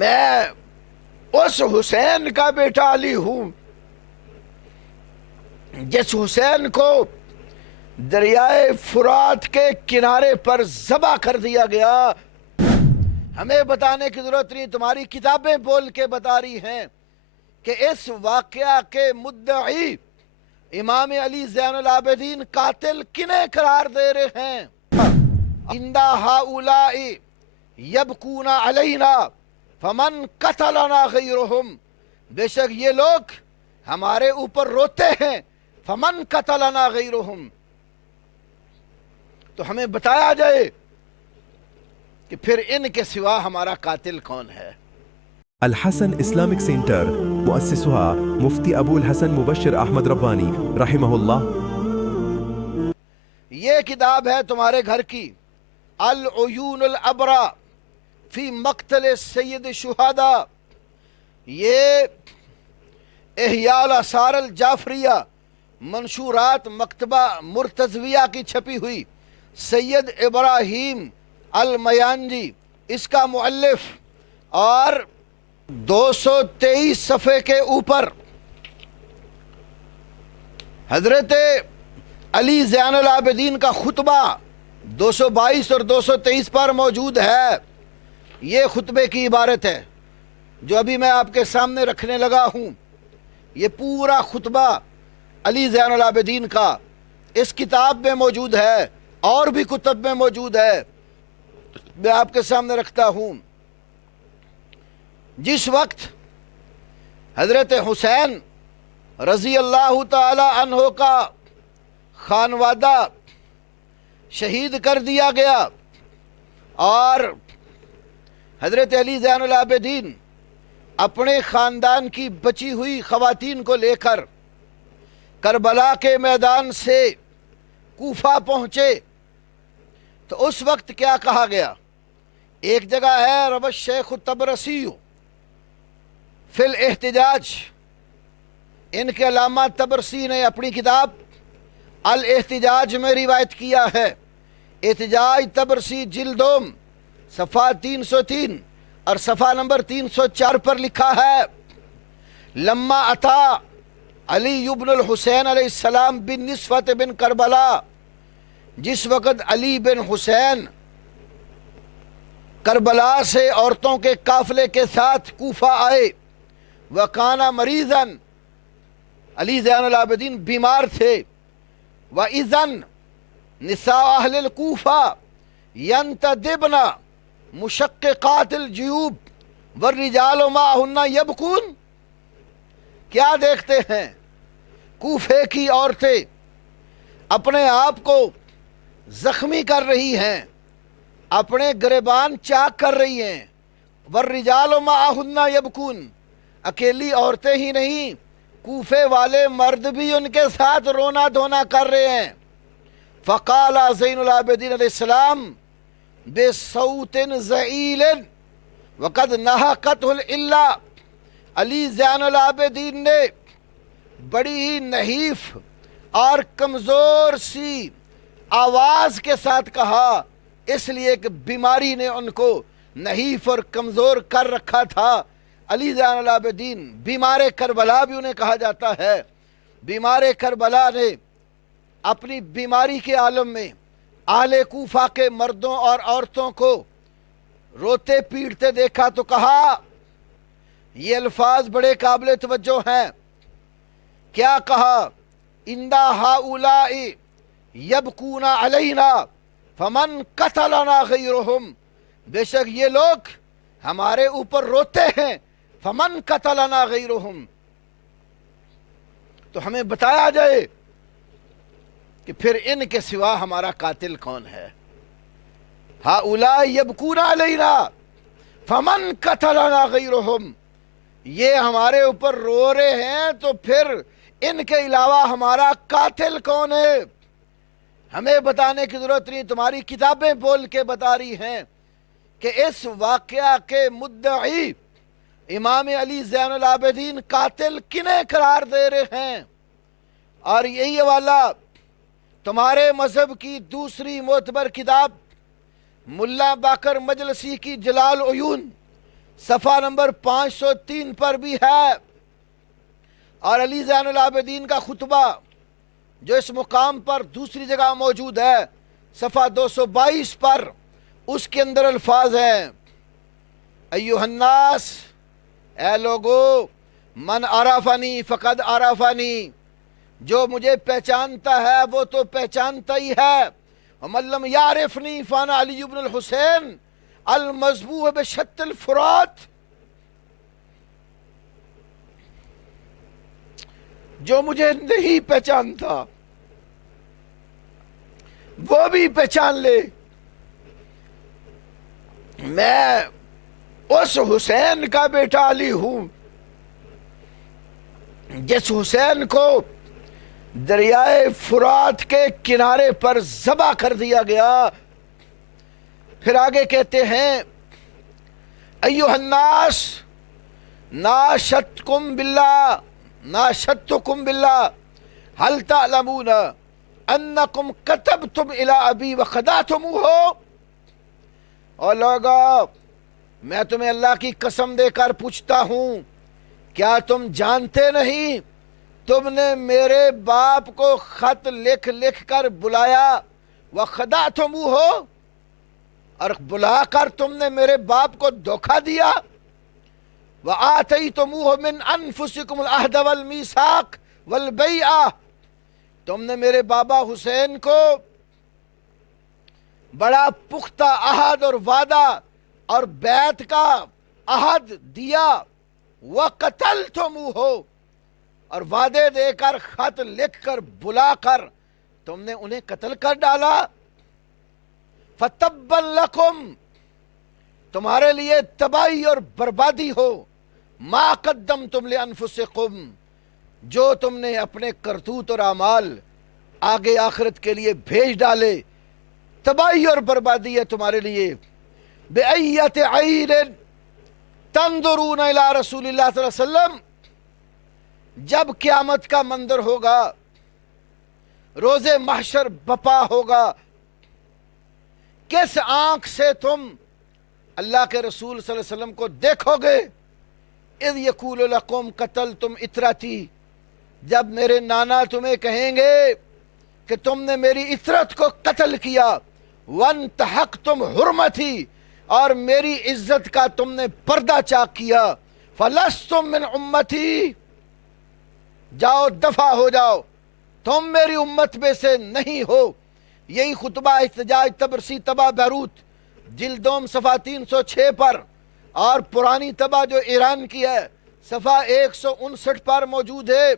میں اس حسین کا بیٹا علی ہوں جس حسین کو دریائے فرات کے کنارے پر ذبح کر دیا گیا۔ ہمیں بتانے کی ضرورت نہیں، تمہاری کتابیں بول کے بتا رہی ہیں کہ اس واقعہ کے مدعی امام علی زین العابدین قاتل کنہیں قرار دے رہے ہیں؟ اِنَّ هَؤُلَاءِ يَبْكُونَ عَلَيْنَا فَمَنْ قَتَلَنَا غَيْرُهُمْ، بے شک یہ لوگ ہمارے اوپر روتے ہیں، فَمَنْ قَتَلَنَا غَيْرُهُمْ، تو ہمیں بتایا جائے کہ پھر ان کے سوا ہمارا قاتل کون ہے۔ الحسن اسلامک سینٹر، مؤسسها مفتی ابو الحسن مبشر احمد ربانی رحمہ اللہ۔ یہ کتاب ہے تمہارے گھر کی، العیون الابرا فی مقتل سید الشہداء، یہ احیاء الآثار الجعفریہ منشورات مکتبہ مرتضویہ کی چھپی ہوئی، سید ابراہیم المیانجی اس کا مؤلف، اور 223 صفحے کے اوپر حضرت علی زین العابدین کا خطبہ 222 اور 223 پر موجود ہے۔ یہ خطبے کی عبارت ہے جو ابھی میں آپ کے سامنے رکھنے لگا ہوں۔ یہ پورا خطبہ علی زین العابدین کا اس کتاب میں موجود ہے، اور بھی کتب میں موجود ہے، میں آپ کے سامنے رکھتا ہوں۔ جس وقت حضرت حسین رضی اللہ تعالی عنہ کا خانوادہ شہید کر دیا گیا اور حضرت علی زین العابدین اپنے خاندان کی بچی ہوئی خواتین کو لے کر کربلا کے میدان سے کوفہ پہنچے، تو اس وقت کیا کہا گیا؟ ایک جگہ ہے روى الشیخ الطبرسی فی الاحتجاج، ان کے علامہ طبرسی نے اپنی کتاب الاحتجاج میں روایت کیا ہے۔ احتجاج طبرسی جلدوم صفحہ 303 اور صفحہ نمبر 304 پر لکھا ہے، لما اتا علی بن الحسین علیہ السلام بن نصفت بن کربلا، جس وقت علی بن حسین کربلا سے عورتوں کے قافلے کے ساتھ کوفہ آئے، وَقَانَ مَرِيضًا، علی زین العابدین بیمار تھے، وَإِذًا نِسَاءُ أَهْلِ الْكُوفَةِ يَنْتَدِبْنَ مُشَقِّقَاتِ الْجُيُوبِ وَالرِّجَالُ مَعَهُنَّ يَبْكُونَ، کیا دیکھتے ہیں؟ کوفے کی عورتیں اپنے آپ کو زخمی کر رہی ہیں، اپنے گریبان چاک کر رہی ہیں، وَالرِّجَالُ مَعَهُنَّ يَبْكُونَ، اکیلی عورتیں ہی نہیں، کوفے والے مرد بھی ان کے ساتھ رونا دھونا کر رہے ہیں۔ فقال زین العابدین علیہ السلام بصوت ضئیل وقد نہقته العلہ، علی زین العابدین نے بڑی ہی نحیف اور کمزور سی آواز کے ساتھ کہا، اس لیے کہ بیماری نے ان کو نحیف اور کمزور کر رکھا تھا۔ علی زین العابدین بیمار کربلا بھی انہیں کہا جاتا ہے۔ بیمار کربلا نے اپنی بیماری کے عالم میں اہل کوفہ کے مردوں اور عورتوں کو روتے پیٹتے دیکھا تو کہا، یہ الفاظ بڑے قابل توجہ ہیں، کیا کہا؟ اِنَّ هَؤُلَاءِ يَبْكُونَ عَلَيْنَا فَمَنْ قَتَلَنَا غَيْرُهُمْ، بے شک یہ لوگ ہمارے اوپر روتے ہیں، فَمَنْ قَتَلَنَا غَيْرُهُمْ، تو ہمیں بتایا جائے کہ پھر ان کے سوا ہمارا قاتل کون ہے۔ هَؤُلَاءِ يَبْكُونَ عَلَيْنَا فَمَنْ قَتَلَنَا غَيْرُهُمْ، یہ ہمارے اوپر رو رہے ہیں تو پھر ان کے علاوہ ہمارا قاتل کون ہے؟ ہمیں بتانے کی ضرورت نہیں، تمہاری کتابیں بول کے بتا رہی ہیں کہ اس واقعہ کے مدعی امام علی زین العابدین قاتل کنہیں قرار دے رہے ہیں، اور یہی حوالہ تمہارے مذہب کی دوسری معتبر کتاب ملا باقر مجلسی کی جلال عیون صفحہ نمبر 503 پر بھی ہے، اور علی زین العابدین کا خطبہ جو اس مقام پر دوسری جگہ موجود ہے صفحہ 222 پر، اس کے اندر الفاظ ہیں: ایھا الناس، اے لوگو، من عرفنی فقد عرفنی، جو مجھے پہچانتا ہے وہ تو پہچانتا ہی ہے، ومن لم یعرفنی فانا علی بن الحسین المذبوح بشط الفرات، جو مجھے نہیں پہچانتا وہ بھی پہچان لے، میں اس حسین کا بیٹا علی ہوں جس حسین کو دریائے فرات کے کنارے پر ذبح کر دیا گیا۔ پھر آگے کہتے ہیں: ایھا الناس، ناشدتکم باللہ هل تعلمون انکم کتبتم الی ابی وخدعتموہ، اور لوگو، میں تمہیں اللہ کی قسم دے کر پوچھتا ہوں، کیا تم جانتے نہیں تم نے میرے باپ کو خط لکھ لکھ کر بلایا، وخدعتموہ، اور بلا کر تم نے میرے باپ کو دھوکہ دیا، وآتیتموہ من انفسکم العہد والمیثاق والبیعہ، تم نے میرے بابا حسین کو بڑا پختہ عہد اور وعدہ اور بیعت کا عہد دیا، وقتلتموہ، اور وعدے دے کر خط لکھ کر بلا کر تم نے انہیں قتل کر ڈالا۔ فتبا لکم، تمہارے لیے تباہی اور بربادی ہو، ما قدمتم لانفسکم، جو تم نے اپنے کرتوت اور اعمال آگے آخرت کے لیے بھیج ڈالے، تباہی اور بربادی ہے تمہارے لیے۔ بأیۃ عین تنظرون الی رسول اللہ صلی اللہ علیہ وسلم، جب قیامت کا منظر ہوگا، روز محشر بپا ہوگا، کس آنکھ سے تم اللہ کے رسول صلی اللہ علیہ وسلم کو دیکھو گے؟ اذ یقول لکم قتلتم اطرتی، جب میرے نانا تمہیں کہیں گے کہ تم نے میری اطرت کو قتل کیا، وانتحقتم حرمتی، اور میری عزت کا تم نے پردہ چاک کیا، فلستم من امتی، جاؤ دفع ہو جاؤ، تم میری امت میں سے نہیں ہو۔ یہی خطبہ احتجاج طبرسی طبع بیروت جلدوم صفحہ 306 پر، اور پرانی طبع جو ایران کی ہے صفحہ 159 پر موجود ہے۔